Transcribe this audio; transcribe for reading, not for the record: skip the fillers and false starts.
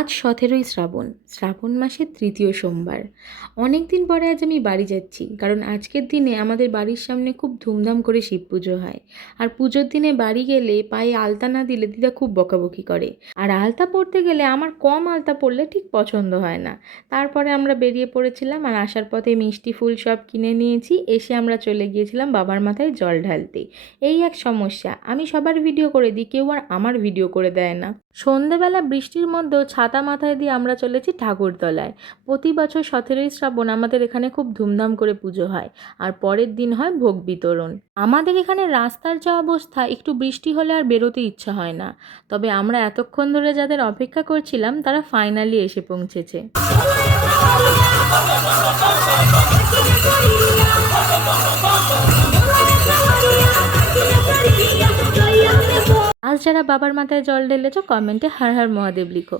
আজ 17ই শ্রাবণ, শ্রাবণ মাসের তৃতীয় সোমবার। অনেক দিন পরে আজ আমি বাড়ি যাচ্ছি, কারণ আজকের দিনে আমাদের বাড়ির সামনে খুব ধুমধাম করে শিব পুজো হয়। আর পুজোর দিনে বাড়ি গেলে পায়ে আলতা না দিলে দিদা খুব বকাবকি করে। আর আলতা পরতে গেলে আমার কম আলতা পরলে ঠিক পছন্দ হয় না। তারপরে আমরা বেরিয়ে পড়েছিলাম, আর আসার পথে মিষ্টি ফুল সব কিনে নিয়েছি। এসে আমরা চলে গিয়েছিলাম বাবার মাথায় জল ঢালতে। এই এক সমস্যা, আমি সবার ভিডিও করে দিই, কেউ আর আমার ভিডিও করে দেয় না। সন্ধেবেলা বৃষ্টির মধ্যেও ছাতা মাথায় দিয়ে আমরা চলেছি ঠাকুরতলায়। প্রতি বছর 17ই শ্রাবণ আমাদের এখানে খুব ধুমধাম করে পুজো হয়, আর পরের দিন হয় ভোগ বিতরণ। আমাদের এখানে রাস্তার যা অবস্থা, একটু বৃষ্টি হলে আর বেরোতে ইচ্ছা হয় না। তবে আমরা এতক্ষণ ধরে যাদের অপেক্ষা করছিলাম তারা ফাইনালি এসে পৌঁছেছে। আজ যারা বাবার মাথায় জল ঢেলেছো, কমেন্টে হর হর মহাদেব লিখো।